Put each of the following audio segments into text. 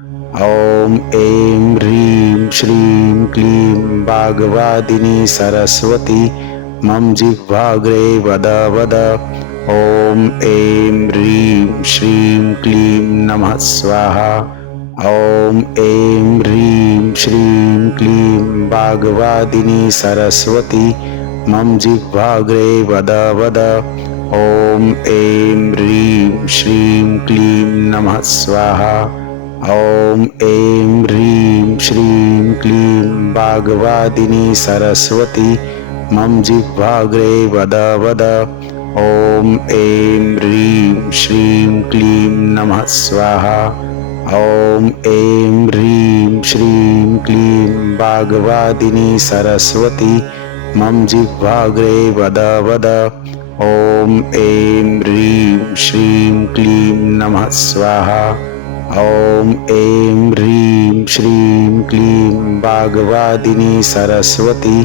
ॐ ऐं ह्रीं श्रीं क्लीं वाग्वादिनी सरस्वती मम जिह्वाग्रे वद वद। ॐ ऐं ह्रीं श्रीं क्लीं नमः स्वाहा। ॐ ऐं ह्रीं श्रीं क्लीं वाग्वादिनी सरस्वती मम जिह्वाग्रे वद वद। ॐ ऐं ह्रीं श्रीं क्लीं नमः स्वाहा। ॐ ऐं ह्रीं श्रीं क्लीं वाग्वादिनी सरस्वती मम जिह्वाग्रे वद वद। ॐ ऐं ह्रीं श्रीं क्लीं नमः स्वाहा। ॐ ऐं ह्रीं श्रीं क्लीं वाग्वादिनी सरस्वती मम जिह्वाग्रे वद वद। ॐ ऐं ह्रीं श्रीं क्लीं नमः स्वाहा। ॐ ऐं ह्रीं श्रीं क्लीं वाग्वादिनी सरस्वती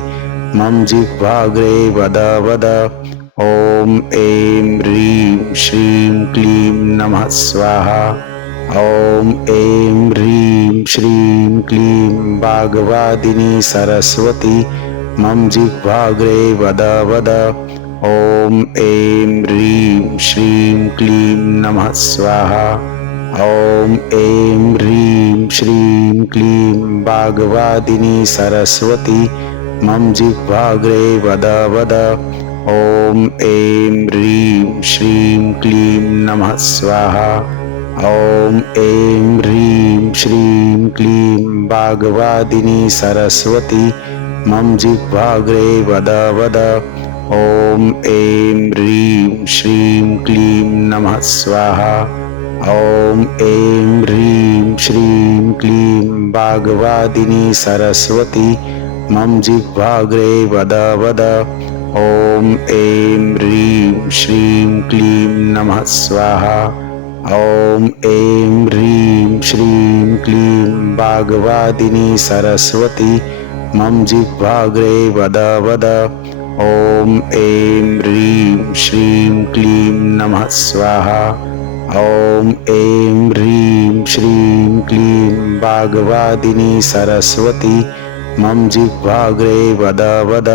मम जिह्वाग्रे वद वद। ॐ ऐं ह्रीं श्रीं क्लीं नमः स्वाहा। ॐ ऐं ह्रीं श्रीं क्लीं वाग्वादिनी सरस्वती मम जिह्वाग्रे वद वद। ॐ ऐं ह्रीं श्रीं क्लीं नमः स्वाहा। ॐ ऐं ह्रीं श्रीं क्लीं वाग्वादिनी सरस्वती मम जिह्वाग्रे वद वद। ॐ ऐं ह्रीं श्रीं क्लीं नमः स्वाहा। ॐ ऐं ह्रीं श्रीं क्लीं वाग्वादिनी सरस्वती मम जिह्वाग्रे वद वद। ॐ ऐं ह्रीं श्रीं क्लीं नमः स्वाहा। ॐ ऐं ह्रीं श्रीं क्लीं वाग्वादिनी सरस्वती मम जिह्वाग्रे वद वद। ॐ ऐं ह्रीं श्रीं क्लीं नमः स्वाहा। ॐ ऐं ह्रीं श्रीं क्लीं वाग्वादिनी सरस्वती मम जिह्वाग्रे वद वद। ॐ ऐं ह्रीं श्रीं क्लीं नमः स्वाहा। ॐ ऐं ह्रीं श्रीं क्लीं वाग्वादिनी सरस्वती मम जिह्वाग्रे वद वद।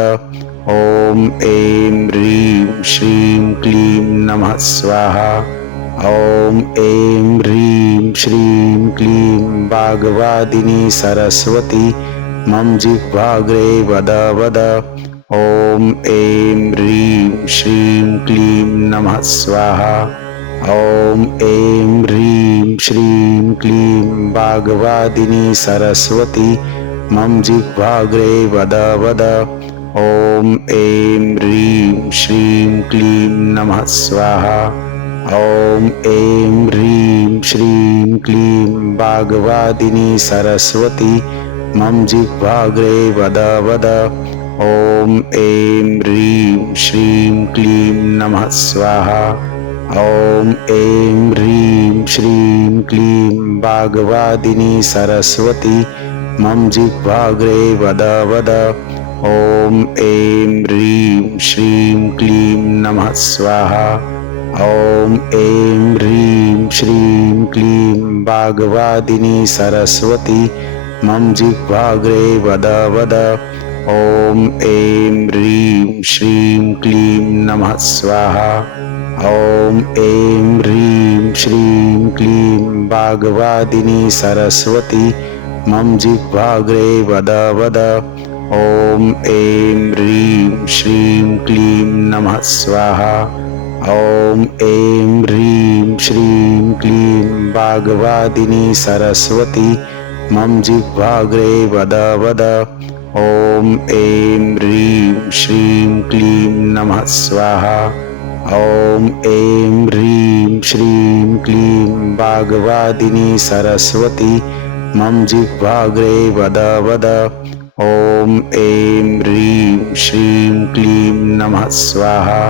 ॐ ऐं ह्रीं श्रीं क्लीं नमः स्वाहा। ॐ ऐं ह्रीं श्रीं क्लीं वाग्वादिनी सरस्वती मम जिह्वाग्रे वद वद। ॐ ऐं ह्रीं श्रीं क्लीं नमः स्वाहा। ॐ ऐं ह्रीं श्रीं क्लीं वाग्वादिनी सरस्वती मम जिह्वाग्रे वद वद। ॐ ऐं ह्रीं श्रीं क्लीं नमः स्वाहा। ॐ ऐं ह्रीं श्रीं क्लीं वाग्वादिनी सरस्वती मम जिह्वाग्रे वद वद। ॐ ऐं ह्रीं श्रीं क्लीं नमः स्वाहा। ॐ ऐं ह्रीं श्रीं क्लीं वाग्वादिनी सरस्वती मम जिह्वाग्रे वद वद। ॐ ऐं ह्रीं श्रीं क्लीं नमः स्वाहा। ॐ ऐं ह्रीं श्रीं क्लीं वाग्वादिनी सरस्वती मम जिह्वाग्रे वद वद। ॐ ऐं ह्रीं श्रीं क्लीं नमः स्वाहा। ॐ ऐं ह्रीं श्रीं क्लीं वाग्वादिनी सरस्वती मम जिह्वाग्रे वद वद। ॐ ऐं ह्रीं श्रीं क्लीं नमः स्वाहा। ॐ ऐं ह्रीं श्रीं क्लीं वाग्वादिनी सरस्वती मम जिह्वाग्रे वद वद। ॐ ऐं ह्रीं श्रीं क्लीं नमः स्वाहा। ॐ ऐं ह्रीं श्रीं क्लीं वाग्वादिनी सरस्वती मम जिह्वाग्रे वद वद। ॐ ऐं ह्रीं श्रीं क्लीं नमः स्वाहा।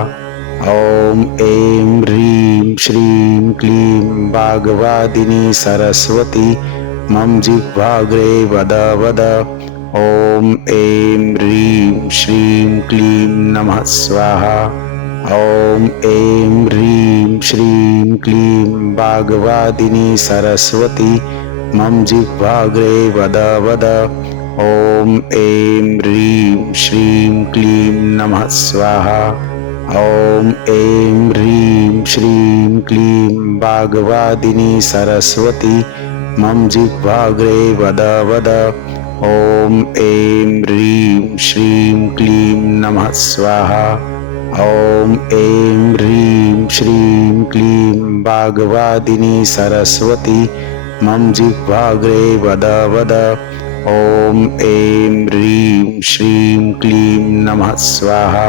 ॐ ऐं ह्रीं श्रीं क्लीं वाग्वादिनी सरस्वती मम जिह्वाग्रे वद वद। ॐ ऐं ह्रीं श्रीं क्लीं नमः स्वाहा। ॐ ऐं ह्रीं श्रीं क्लीं वाग्वादिनी सरस्वती मम जिह्वाग्रे वद वद। ॐ ऐं ह्रीं श्रीं क्लीं नमः स्वाहा। ॐ ऐं ह्रीं श्रीं क्लीं वाग्वादिनी सरस्वती मम जिह्वाग्रे वद वद। ॐ ऐं ह्रीं श्रीं क्लीं नमः स्वाहा। ॐ ऐं ह्रीं श्रीं क्लीं वाग्वादिनी सरस्वती मम जिह्वाग्रे वद वद। ॐ ऐं ह्रीं श्रीं क्लीं नमः स्वाहा।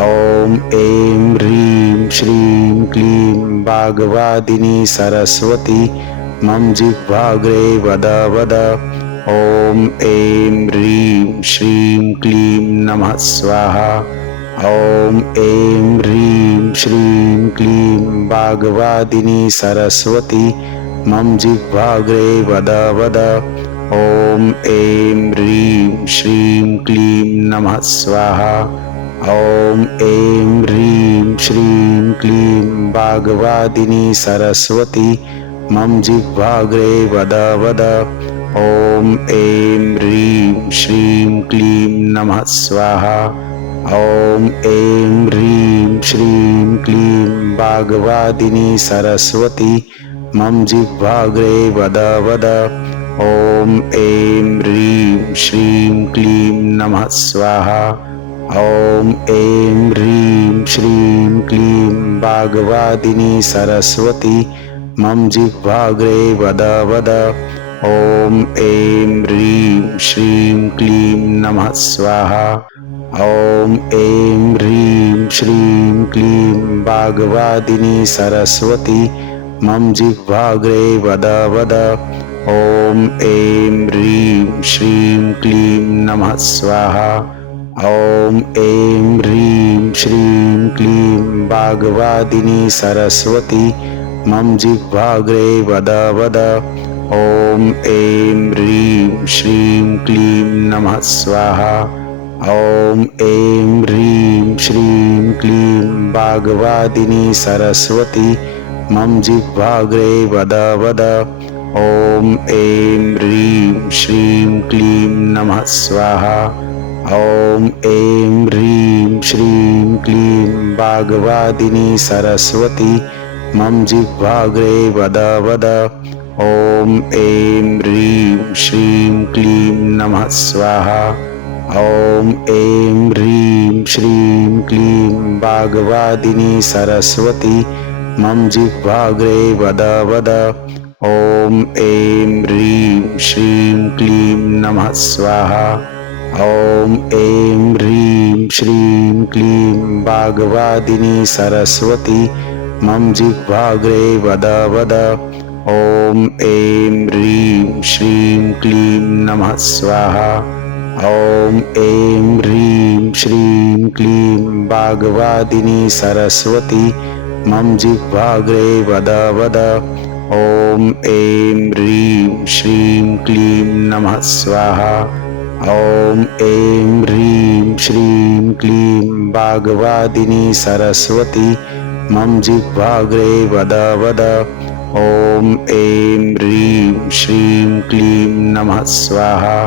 ॐ ऐं ह्रीं श्रीं क्लीं वाग्वादिनी सरस्वती मम जिह्वाग्रे वद वद। ॐ ऐं ह्रीं श्रीं क्लीं नमः स्वाहा। ॐ ऐं ह्रीं श्रीं क्लीं वाग्वादिनी सरस्वती मम जिह्वाग्रे वद वद। ॐ ऐं ह्रीं श्रीं क्लीं नमः स्वाहा। ॐ ऐं ह्रीं श्रीं क्लीं वाग्वादिनी सरस्वती मम जिह्वाग्रे वद वद। ॐ ऐं ह्रीं श्रीं क्लीं नमः स्वाहा। ॐ ऐं ह्रीं श्रीं क्लीं वाग्वादिनी सरस्वती मम जिह्वाग्रे वद वद। ॐ ऐं ह्रीं श्रीं क्लीं नमः स्वाहा। ॐ ऐं ह्रीं श्रीं क्लीं वाग्वादिनी सरस्वती मम जिह्वाग्रे वद वद। ॐ ऐं ह्रीं श्रीं क्लीं नमः स्वाहा। ॐ ऐं ह्रीं श्रीं क्लीं वाग्वादिनी सरस्वती मम जिह्वाग्रे वद वद। ॐ ऐं ह्रीं श्रीं क्लीं नमः स्वाहा। ॐ ऐं ह्रीं श्रीं क्लीं वाग्वादिनी सरस्वती मम जिह्वाग्रे वद वद। ॐ ऐं ह्रीं श्रीं क्लीं नमः स्वाहा। ॐ ऐं ह्रीं श्रीं क्लीं वाग्वादिनी सरस्वती मम जिह्वाग्रे वद वद। ॐ ऐं ह्रीं श्रीं क्लीं नमः स्वाहा। ॐ ऐं ह्रीं श्रीं क्लीं वाग्वादिनी सरस्वती मम जिह्वाग्रे वद वद। ॐ ऐं ह्रीं श्रीं क्लीं नमः स्वाहा। ॐ ऐं ह्रीं श्रीं क्लीं वाग्वादिनी सरस्वती मम जिह्वाग्रे वद वद। ॐ ऐं ह्रीं श्रीं क्लीं नमः स्वाहा। ॐ ऐं ह्रीं श्रीं क्लीं वाग्वादिनी सरस्वती मम जिह्वाग्रे वद वद। ॐ ऐं ह्रीं श्रीं क्लीं नमः स्वाहा। ॐ ऐं ह्रीं श्रीं क्लीं वाग्वादिनी सरस्वती मम जिह्वाग्रे वद वद। ॐ ऐं ह्रीं श्रीं क्लीं नमः स्वाहा। ॐ ऐं ह्रीं श्रीं क्लीं वाग्वादिनी सरस्वती मम जिह्वाग्रे वद वद। ॐ ऐं ह्रीं श्रीं क्लीं नमः स्वाहा।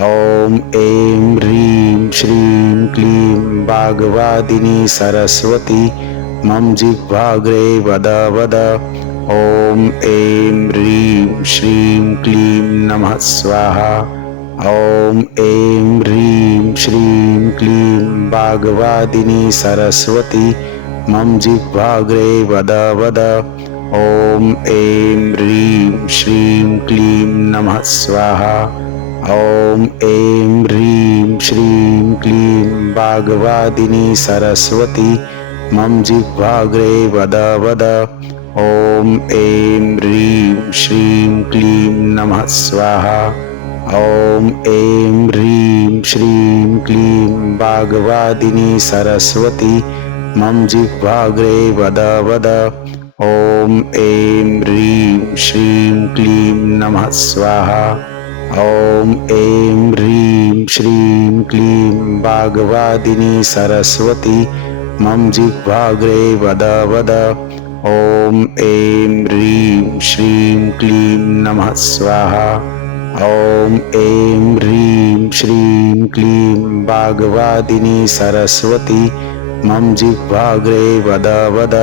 ॐ ऐं ह्रीं श्रीं क्लीं वाग्वादिनी सरस्वती मम जिह्वाग्रे वद वद। ॐ ऐं ह्रीं श्रीं क्लीं नमः स्वाहा। ॐ ऐं ह्रीं श्रीं क्लीं वाग्वादिनी सरस्वती मम जिह्वाग्रे वद वद। ॐ ऐं ह्रीं श्रीं क्लीं नमः स्वाहा। ॐ ऐं ह्रीं श्रीं क्लीं वाग्वादिनी सरस्वती मम जिह्वाग्रे वद वद। ॐ ऐं ह्रीं श्रीं क्लीं नमः स्वाहा। ॐ ऐं ह्रीं श्रीं क्लीं वाग्वादिनी सरस्वती मम जिह्वाग्रे वद वद। ॐ ऐं ह्रीं श्रीं क्लीं नमः स्वाहा। ॐ ऐं ह्रीं श्रीं क्लीं वाग्वादिनी सरस्वती मम जिह्वाग्रे वद वद। ॐ ऐं ह्रीं श्रीं क्लीं नमः स्वाहा। ॐ ऐं ह्रीं श्रीं क्लीं वाग्वादिनी सरस्वती मम जिह्वाग्रे वद वद।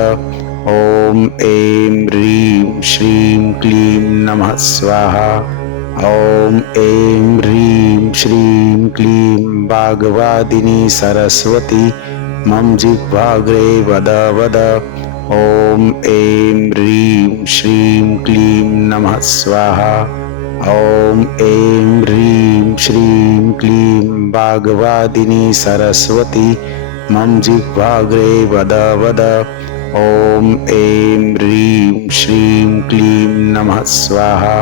ॐ ऐं ह्रीं श्रीं क्लीं नमः स्वाहा। ॐ ऐं ह्रीं श्रीं क्लीं वाग्वादिनी सरस्वती मम जिह्वाग्रे वद वद। ॐ ऐं ह्रीं श्रीं क्लीं नमः स्वाहा। ॐ ऐं ह्रीं श्रीं क्लीं वाग्वादिनी सरस्वती मम जिह्वाग्रे वद वद। ॐ ऐं ह्रीं श्रीं क्लीं नमः स्वाहा।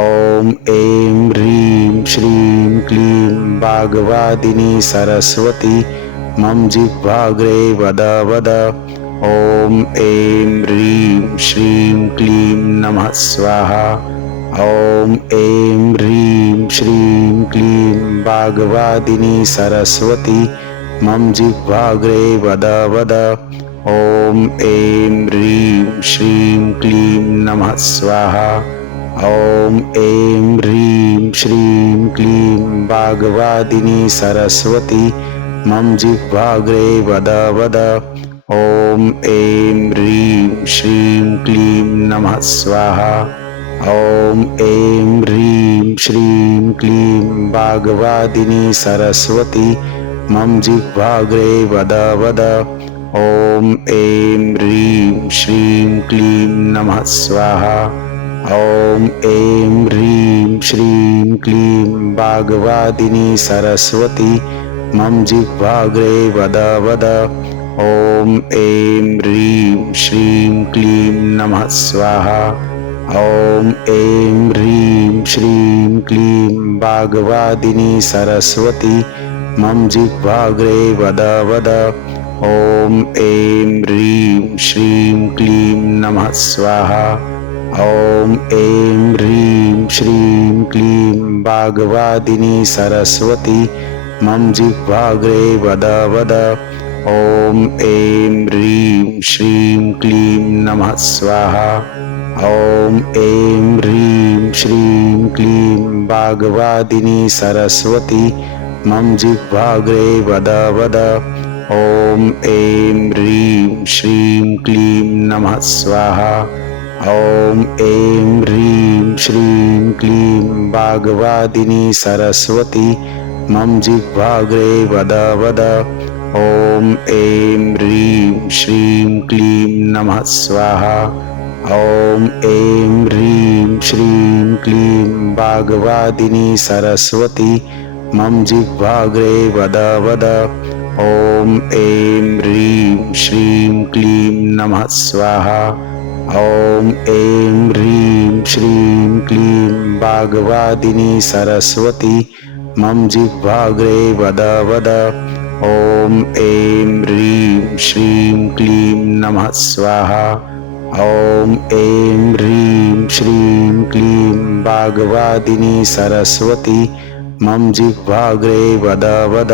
ॐ ऐं ह्रीं श्रीं क्लीं वाग्वादिनी सरस्वती मम जिह्वाग्रे वद वद। ॐ ऐं ह्रीं श्रीं क्लीं नमः स्वाहा। ॐ ऐं ह्रीं श्रीं क्लीं वाग्वादिनी सरस्वती मम जिह्वाग्रे वद वद। ॐ ऐं ह्रीं श्रीं क्लीं नमः स्वाहा। ॐ ऐं ह्रीं श्रीं क्लीं वाग्वादिनी सरस्वती मम जिह्वाग्रे वद वद। ॐ ऐं ह्रीं श्रीं क्लीं नमः स्वाहा। ॐ ऐं ह्रीं श्रीं क्लीं वाग्वादिनी सरस्वती मम जिह्वाग्रे वद वद। ॐ ऐं ह्रीं श्रीं क्लीं नमः स्वाहा। ॐ ऐं ह्रीं श्रीं क्लीं वाग्वादिनी सरस्वती मम जिह्वाग्रे वद वद। ॐ ऐं ह्रीं श्रीं क्लीं नमः स्वाहा। ॐ ऐं ह्रीं श्रीं क्लीं वाग्वादिनी सरस्वती मम जिह्वाग्रे वद वद। ॐ ऐं ह्रीं श्रीं क्लीं नमः स्वाहा। ॐ ऐं ह्रीं श्रीं क्लीं वाग्वादिनी सरस्वती मम जिह्वाग्रे वद वद। ॐ ऐं ह्रीं श्रीं क्लीं नमः स्वाहा। ॐ ऐं ह्रीं श्रीं क्लीं वाग्वादिनी सरस्वती मम जिह्वाग्रे वद वद। ॐ ऐं ह्रीं श्रीं क्लीं नमः स्वाहा। ॐ ऐं ह्रीं श्रीं क्लीं वाग्वादिनी सरस्वती मम जिह्वाग्रे वद वद। ॐ ऐं ह्रीं श्रीं क्लीं नमः स्वाहा। ॐ ऐं ह्रीं श्रीं क्लीं वाग्वादिनी सरस्वती मम जिह्वाग्रे वद वद। ॐ ऐं ह्रीं श्रीं क्लीं नमः स्वाहा। ॐ ऐं ह्रीं श्रीं क्लीं वाग्वादिनी सरस्वती मम जिह्वाग्रे वद वद। ॐ ऐं ह्रीं श्रीं क्लीं नमः स्वाहा। ॐ ऐं ह्रीं श्रीं क्लीं वाग्वादिनी सरस्वती मम जिह्वाग्रे वद वद।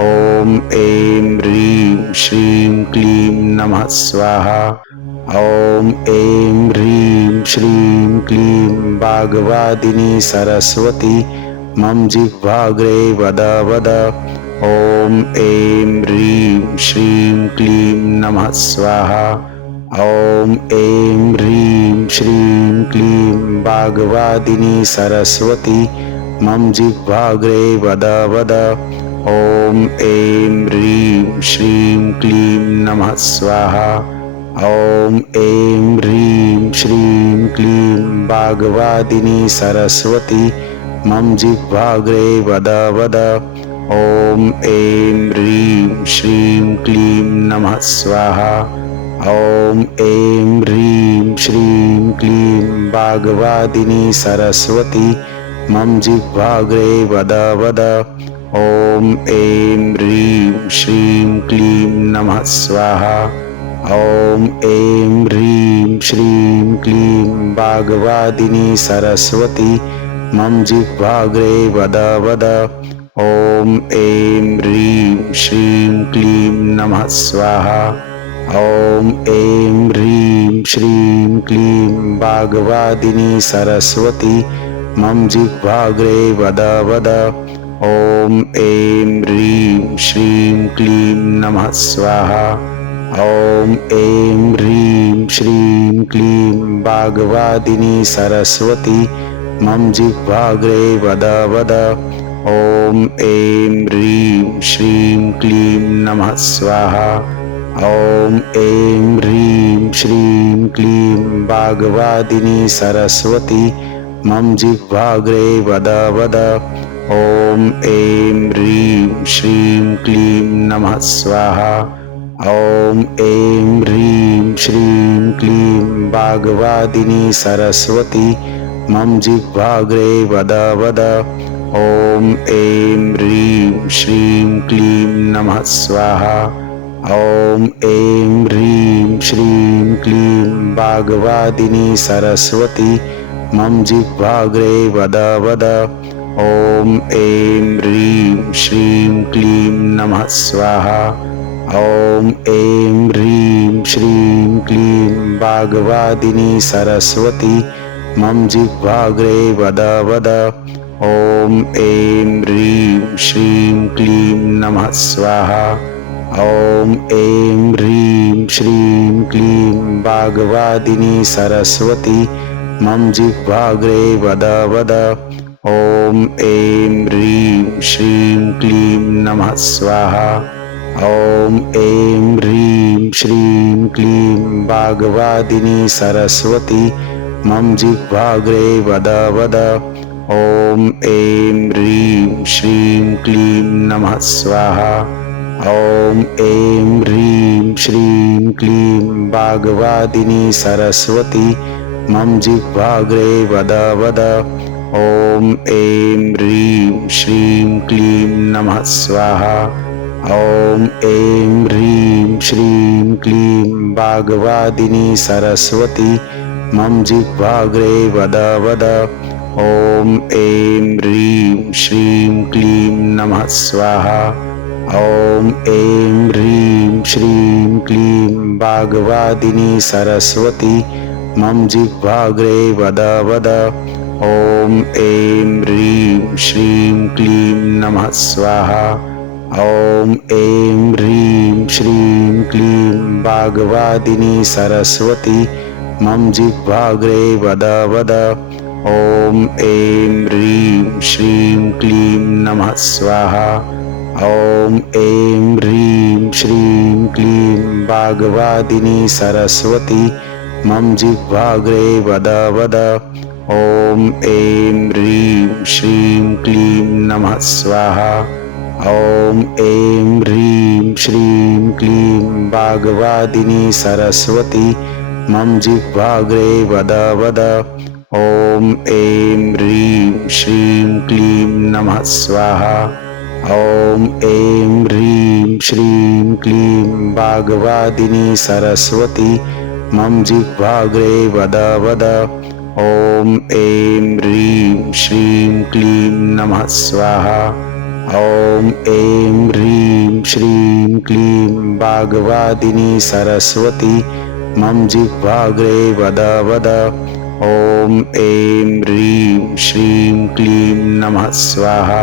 ॐ ऐं ह्रीं श्रीं क्लीं नमः स्वाहा। ॐ ऐं ह्रीं श्रीं क्लीं वाग्वादिनी सरस्वती मम जिह्वाग्रे वद वद। ॐ ऐं ह्रीं श्रीं क्लीं नमः स्वाहा। ॐ ऐं ह्रीं श्रीं क्लीं वाग्वादिनी सरस्वती मम जिह्वाग्रे वद वद। ॐ ऐं ह्रीं श्रीं क्लीं नमः स्वाहा। ॐ ऐं ह्रीं श्रीं क्लीं वाग्वादिनी सरस्वती मम जिह्वाग्रे वद वद। ॐ ऐं ह्रीं श्रीं क्लीं नमः स्वाहा। ॐ ऐं ह्रीं श्रीं क्लीं वाग्वादिनी सरस्वती मम जिह्वाग्रे वद वद। ॐ ऐं ह्रीं श्रीं क्लीं नमः स्वाहा। ॐ ऐं ह्रीं श्रीं क्लीं वाग्वादिनी सरस्वती मम जिह्वाग्रे वद वद। ॐ ऐं ह्रीं श्रीं क्लीं नमः स्वाहा। ॐ ऐं ह्रीं श्रीं क्लीं वाग्वादिनी सरस्वती मम जिह्वाग्रे वद वद। ॐ ऐं ह्रीं श्रीं क्लीं नमः स्वाहा। ॐ ऐं ह्रीं श्रीं क्लीं वाग्वादिनी सरस्वती मम जिह्वाग्रे वद वद। ॐ ऐं ह्रीं श्रीं क्लीं नमः स्वाहा। ॐ ऐं ह्रीं श्रीं क्लीं वाग्वादिनी सरस्वती मम जिह्वाग्रे वद वद। ॐ ऐं ह्रीं श्रीं क्लीं नमः स्वाहा। ॐ ऐं ह्रीं श्रीं क्लीं वाग्वादिनी सरस्वती मम जिह्वाग्रे वद वद। ॐ ऐं ह्रीं श्रीं क्लीं नमः स्वाहा। ॐ ऐं ह्रीं श्रीं क्लीं वाग्वादिनी सरस्वती मम जिह्वाग्रे वद वद। ॐ ऐं ह्रीं श्रीं क्लीं नमः स्वाहा। ॐ ऐं ह्रीं श्रीं क्लीं वाग्वादिनी सरस्वती मम जिह्वाग्रे वद वद। ॐ ऐं ह्रीं श्रीं क्लीं नमः स्वाहा। ॐ ऐं ह्रीं श्रीं क्लीं वाग्वादिनी सरस्वती मम जिह्वाग्रे वद वद। ॐ ऐं ह्रीं श्रीं क्लीं नमः स्वाहा। ॐ ऐं ह्रीं श्रीं क्लीं वाग्वादिनी सरस्वती मम जिह्वाग्रे वद वद। ॐ ऐं ह्रीं श्रीं क्लीं नमः स्वाहा। ॐ ऐं ह्रीं श्रीं क्लीं वाग्वादिनी सरस्वती मम जिह्वाग्रे वद वद। ॐ ऐं ह्रीं श्रीं क्लीं नमः स्वाहा। ॐ ऐं ह्रीं श्रीं क्लीं वाग्वादिनी सरस्वती मम जिह्वाग्रे वद वद। ॐ ऐं ह्रीं श्रीं क्लीं नमः स्वाहा। ॐ ऐं ह्रीं श्रीं क्लीं वाग्वादिनी सरस्वती मम जिह्वाग्रे वद वद। ॐ ऐं ह्रीं श्रीं क्लीं नमः स्वाहा। ॐ ऐं ह्रीं श्रीं क्लीं वाग्वादिनी सरस्वती मम जिह्वाग्रे वद वद। ॐ ऐं ह्रीं श्रीं क्लीं नमः स्वाहा। ॐ ऐं ह्रीं श्रीं क्लीं वाग्वादिनी सरस्वती मम जिह्वाग्रे वद वद। ॐ ऐं ह्रीं श्रीं क्लीं नमः स्वाहा। ॐ ऐं ह्रीं श्रीं क्लीं वाग्वादिनी सरस्वती मम जिह्वाग्रे वद वद। ॐ ऐं ह्रीं श्रीं क्लीं नमः स्वाहा। ॐ ऐं ह्रीं श्रीं क्लीं वाग्वादिनी सरस्वती मम जिह्वाग्रे वद वद। ॐ ऐं ह्रीं श्रीं क्लीं नमः स्वाहा। ॐ ऐं ह्रीं श्रीं क्लीं वाग्वादिनी सरस्वती मम जिह्वाग्रे वद वद। ॐ ऐं ह्रीं श्रीं क्लीं नमः स्वाहा।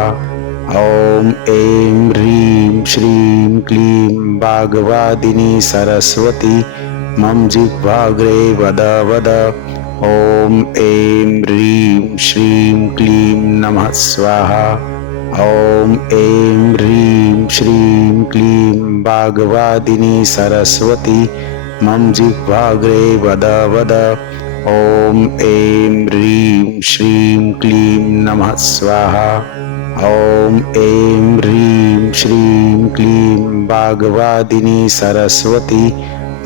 ॐ ऐं ह्रीं श्रीं क्लीं वाग्वादिनी सरस्वती मम जिह्वाग्रे वद वद। ॐ ऐं ह्रीं श्रीं क्लीं नमः स्वाहा। ॐ ऐं ह्रीं श्रीं क्लीं वाग्वादिनी सरस्वती मम जिह्वाग्रे वद वद। ॐ ऐं ह्रीं श्रीं क्लीं नमः स्वाहा। ॐ ऐं ह्रीं श्रीं क्लीं वाग्वादिनी सरस्वती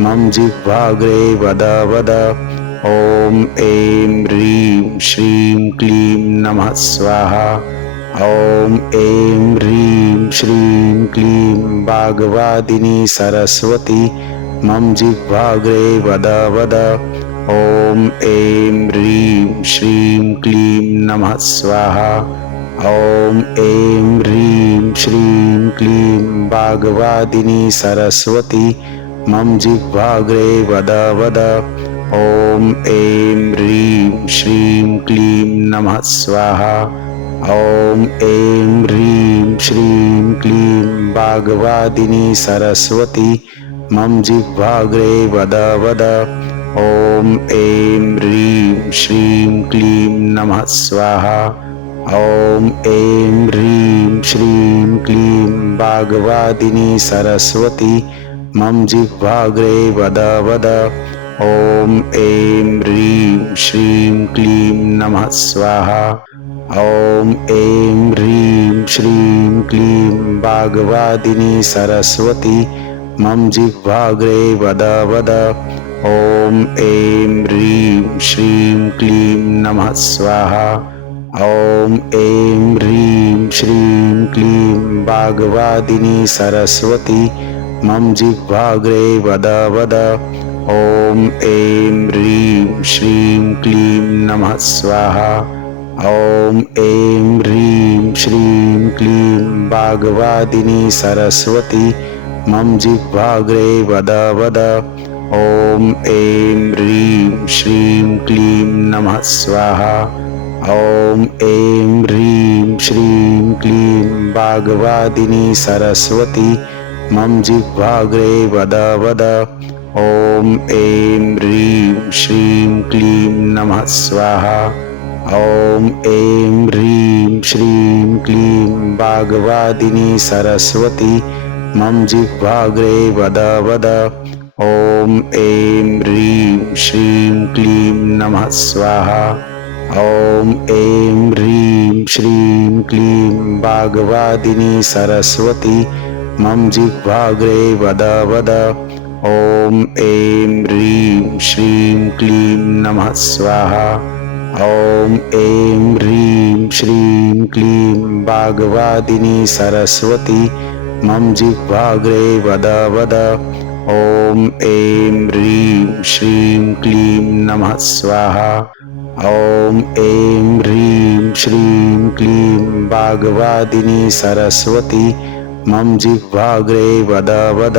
मम जिह्वाग्रे वद वद। ॐ ऐं ह्रीं श्रीं क्लीं नमः स्वाहा। ॐ ऐं ह्रीं श्रीं क्लीं वाग्वादिनी सरस्वती मम जिह्वाग्रे वद वद। ॐ ऐं ह्रीं श्रीं क्लीं नमः स्वाहा। ॐ ऐं ह्रीं श्रीं क्लीं वाग्वादिनी सरस्वती मम जिह्वाग्रे वद वद। ॐ ऐं ह्रीं श्रीं क्लीं नमः स्वाहा। ॐ ऐं ह्रीं श्रीं क्लीं वाग्वादिनी सरस्वती मम जिह्वाग्रे वद वद। ॐ ऐं ह्रीं श्रीं क्लीं नमः स्वाहा। ॐ ऐं ह्रीं श्रीं क्लीं वाग्वादिनी सरस्वती मम जिह्वाग्रे वद वद। ॐ ऐं ह्रीं श्रीं क्लीं नमः स्वाहा। ॐ ऐं ह्रीं श्रीं क्लीं वाग्वादिनी सरस्वती मम जिह्वाग्रे वद वद। ॐ ऐं ह्रीं श्रीं क्लीं नमः स्वाहा। ॐ ऐं ह्रीं श्रीं क्लीं वाग्वादिनी सरस्वती मम जिह्वाग्रे वद वद। ॐ ऐं ह्रीं श्रीं क्लीं नमः स्वाहा। ॐ ऐं ह्रीं श्रीं क्लीं वाग्वादिनी सरस्वती मम जिह्वाग्रे वद वद। ॐ ऐं ह्रीं श्रीं क्लीं नमः स्वाहा। ॐ ऐं ह्रीं श्रीं क्लीं वाग्वादिनी सरस्वती मम जिह्वाग्रे वद वद। ॐ ऐं ह्रीं श्रीं क्लीं नमः स्वाहा। ॐ ऐं ह्रीं श्रीं क्लीं वाग्वादिनी सरस्वती मम जिह्वाग्रे वद वद। ॐ ऐं ह्रीं श्रीं क्लीं नमः स्वाहा। ॐ ऐं ह्रीं श्रीं क्लीं वाग्वादिनी सरस्वती मम जिह्वाग्रे वद वद। ॐ ऐं ह्रीं श्रीं क्लीं नमः स्वाहा। ॐ ऐं ह्रीं श्रीं क्लीं वाग्वादिनी सरस्वती मम जिह्वाग्रे वद वद। ॐ ऐं ह्रीं श्रीं क्लीं नमः स्वाहा। ॐ ऐं ह्रीं श्रीं क्लीं वाग्वादिनी सरस्वती मम जिह्वाग्रे वद वद।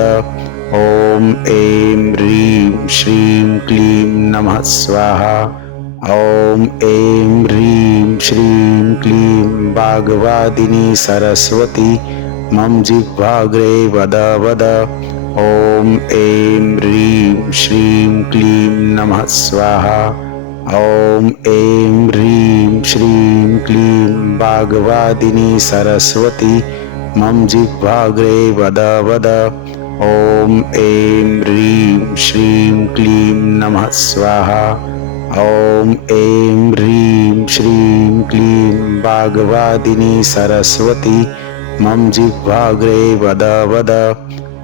ॐ ऐं ह्रीं श्रीं क्लीं नमः स्वाहा। ॐ ऐं ह्रीं श्रीं क्लीं वाग्वादिनी सरस्वती मम जिह्वाग्रे वद वद। ॐ ऐं ह्रीं श्रीं क्लीं नमः स्वाहा। ॐ ऐं ह्रीं श्रीं क्लीं वाग्वादिनी सरस्वती मम जिह्वाग्रे वद वद। ॐ ऐं ह्रीं श्रीं क्लीं नमः स्वाहा। ॐ ऐं ह्रीं श्रीं क्लीं वाग्वादिनी सरस्वती मम जिह्वाग्रे वद वद।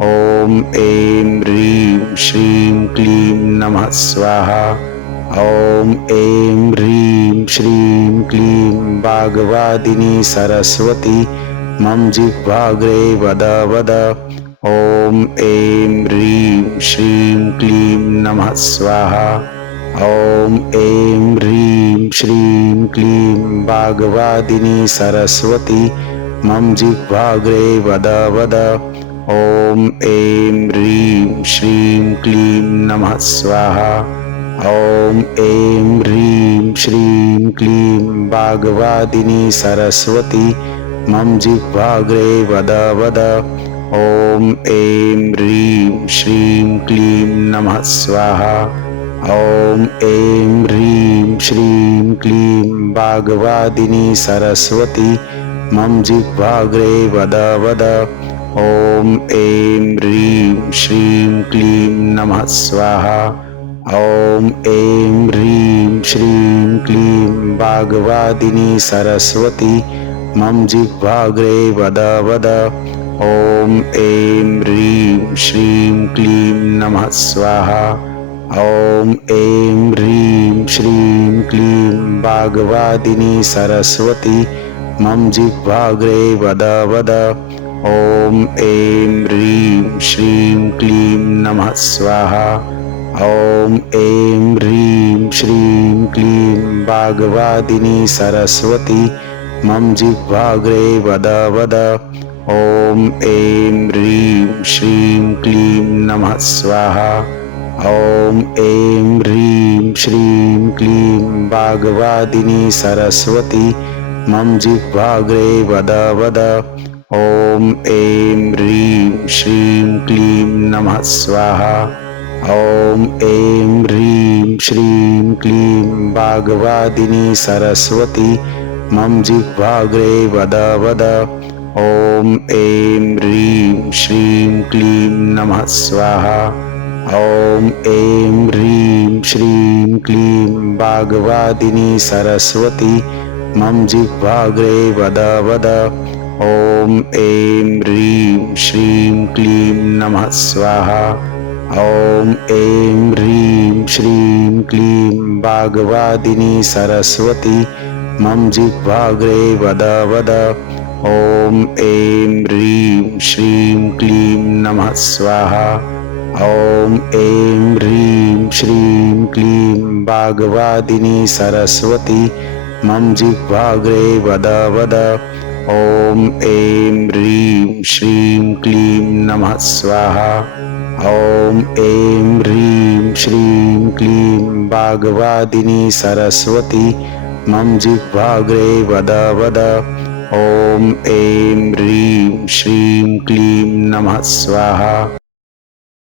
ॐ ऐं ह्रीं श्रीं क्लीं नमः स्वाहा। ॐ ऐं ह्रीं श्रीं क्लीं वाग्वादिनी सरस्वती मम जिह्वाग्रे वद वद। ॐ ऐं ह्रीं श्रीं क्लीं नमः स्वाहा। ॐ ऐं ह्रीं श्रीं क्लीं वाग्वादिनी सरस्वती मम जिह्वाग्रे वद वद। ॐ ऐं ह्रीं श्रीं क्लीं नमः स्वाहा। ॐ ऐं ह्रीं श्रीं क्लीं वाग्वादिनी सरस्वती मम जिह्वाग्रे वद वद। ॐ ऐं ह्रीं श्रीं क्लीं नमः स्वाहा। ॐ ऐं ह्रीं श्रीं क्लीं वाग्वादिनी सरस्वती मम जिह्वाग्रे वद वद। ॐ ऐं ह्रीं श्रीं क्लीं नमः स्वाहा। ॐ ऐं ह्रीं श्रीं क्लीं वाग्वादिनी सरस्वती मम जिह्वाग्रे वद वद। ॐ ऐं ह्रीं श्रीं क्लीं नमः स्वाहा। ॐ ऐं ह्रीं श्रीं क्लीं वाग्वादिनी सरस्वती मम जिह्वाग्रे वद वद। ॐ ऐं ह्रीं श्रीं क्लीं नमः स्वाहा। ॐ ऐं ह्रीं श्रीं क्लीं वाग्वादिनी सरस्वती मम जिह्वाग्रे वद वद। ॐ ऐं ह्रीं श्रीं क्लीं नमः स्वाहा। ॐ ऐं ह्रीं श्रीं क्लीं वाग्वादिनी सरस्वती मम जिह्वाग्रे वद वद। ॐ ऐं ह्रीं श्रीं क्लीं नमः स्वाहा। ॐ ऐं ह्रीं श्रीं क्लीं वाग्वादिनी सरस्वती मम जिह्वाग्रे वद वद। ॐ ऐं ह्रीं श्रीं क्लीं नमः स्वाहा। ॐ ऐं ह्रीं श्रीं क्लीं वाग्वादिनी सरस्वती मम जिह्वाग्रे वद वद। ॐ ऐं ह्रीं श्रीं क्लीं नमः स्वाहा। ॐ ऐं ह्रीं श्रीं क्लीं वाग्वादिनी सरस्वती मम जिह्वाग्रे वद वद। ॐ ऐं ह्रीं श्रीं क्लीं नमः स्वाहा। ॐ ऐं ह्रीं श्रीं क्लीं वाग्वादिनी सरस्वती मम जिह्वाग्रे वद वद। ॐ ऐं ह्रीं श्रीं क्लीं नमः स्वाहा। ॐ ऐं ह्रीं श्रीं क्लीं वाग्वादिनी सरस्वती मम जिह्वाग्रे वद वद। ॐ ऐं ह्रीं श्रीं क्लीं नमः स्वाहा।